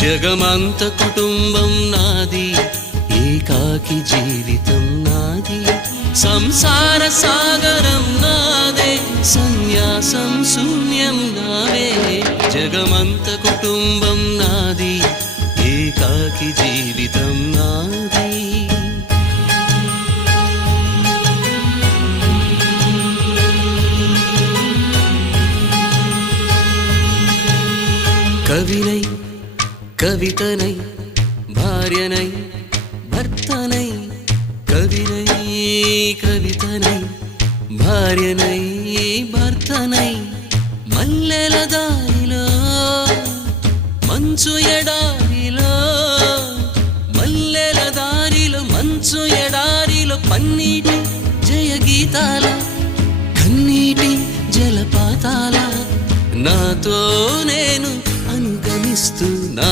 జగమంత కుటుంబం నాది, ఏకాకి జీవితం నాది, సంసార సాగరం నాదే, సన్యాసం శూన్యం నావే. జగమంత కుటుంబం నాది, ఏకాకి జీవితం నాది. కవినై కవితనై భార్యనై భర్తనై, కవినై కవితనై భార్యనై భర్తనై, మల్లెల దారిలో మంచు ఎడారిలో, మల్లెల దారిలో మంచు ఎడారిలో, పన్నీటి జయ గీతాల కన్నీటి జలపాతాల, నాతో నేను అనుగమిస్తూ నా